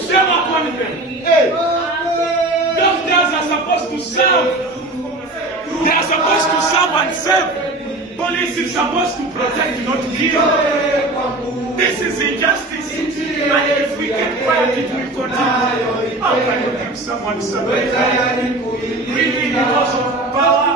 Shame upon them. Doctors are supposed to serve. They are supposed to serve and save. Police is supposed to protect, not kill. This is injustice. And if we get quiet, it will continue. How can you give someone something? Really, because of power.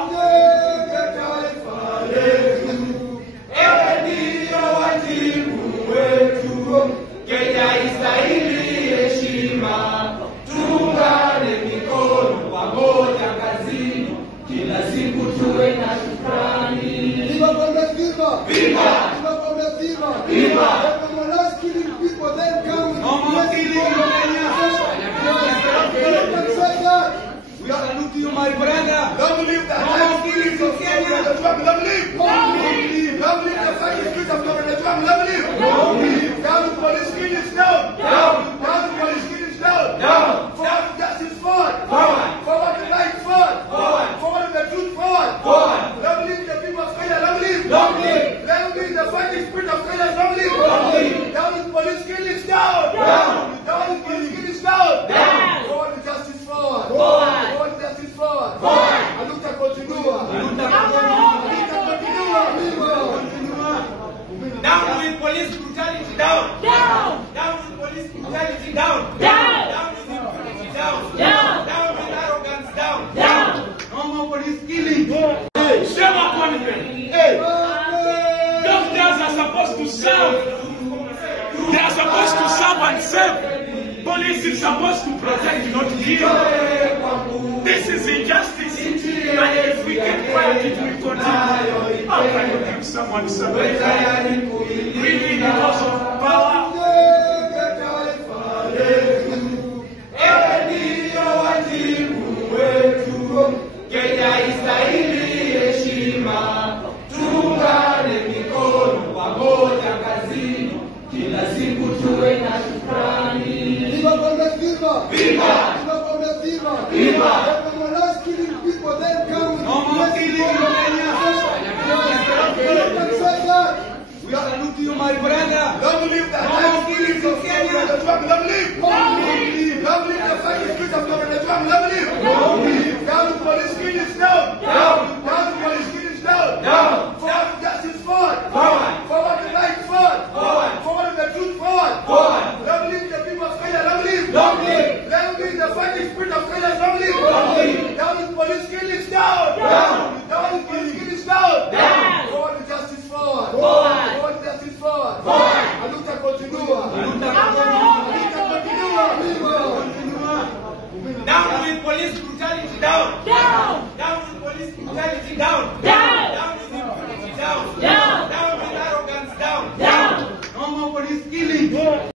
My brother, don't believe that. Don't believe the failure of the drug. Don't believe. Don't believe. Don't believe the fight is good of the drug. Don't believe. Don't believe. Down with police killings down. Down. Down with police killings down. Down. Forward to justice forward. Forward. Forward to light forward. Forward. Forward to the truth forward. Forward. Don't believe the people of Kenya. Don't believe. Don't believe. Don't believe the fighting spirit of Kenya. Don't believe. Don't believe. Down with police killings down. Down. Down with police killings down. Down. Forward to justice forward. Forward. Forward to justice forward. Forward. A luta continua. A luta continua. Down with police brutality down. Down. Down with police brutality down. Down. Down with impunity down. Down. Down with arrogance down. Down. No more police killing. Shame upon them. Doctors are supposed to serve. They are supposed to serve and save. Police is supposed to protect, not kill. This is injustice. And if we get quiet, it will continue. How can you give someone something? Really, because of power. My brother, don't believe that. Don't believe the failure of the drug. Don't believe. Don't believe. Don't believe the fight is good of the drug. Don't believe. Don't believe. Down with police killings down. Down. Down with police killings down. Down. Forward to justice forward. Forward. Forward to light forward. Forward. Forward to the truth forward. Forward. Don't believe the people of Kenya. Don't believe. Don't believe. Don't believe the fighting spirit of Kenya. Don't believe. Don't believe. Down with police killings down. Down. Down with police killings down. Down. Forward to justice forward. Forward. Forward to justice forward. Forward. A luta continua. A luta continua. Down with police brutality down. Down. Down with police brutality down. Down. Down with impunity down. Down. Down with arrogance down. Down. No more police killing.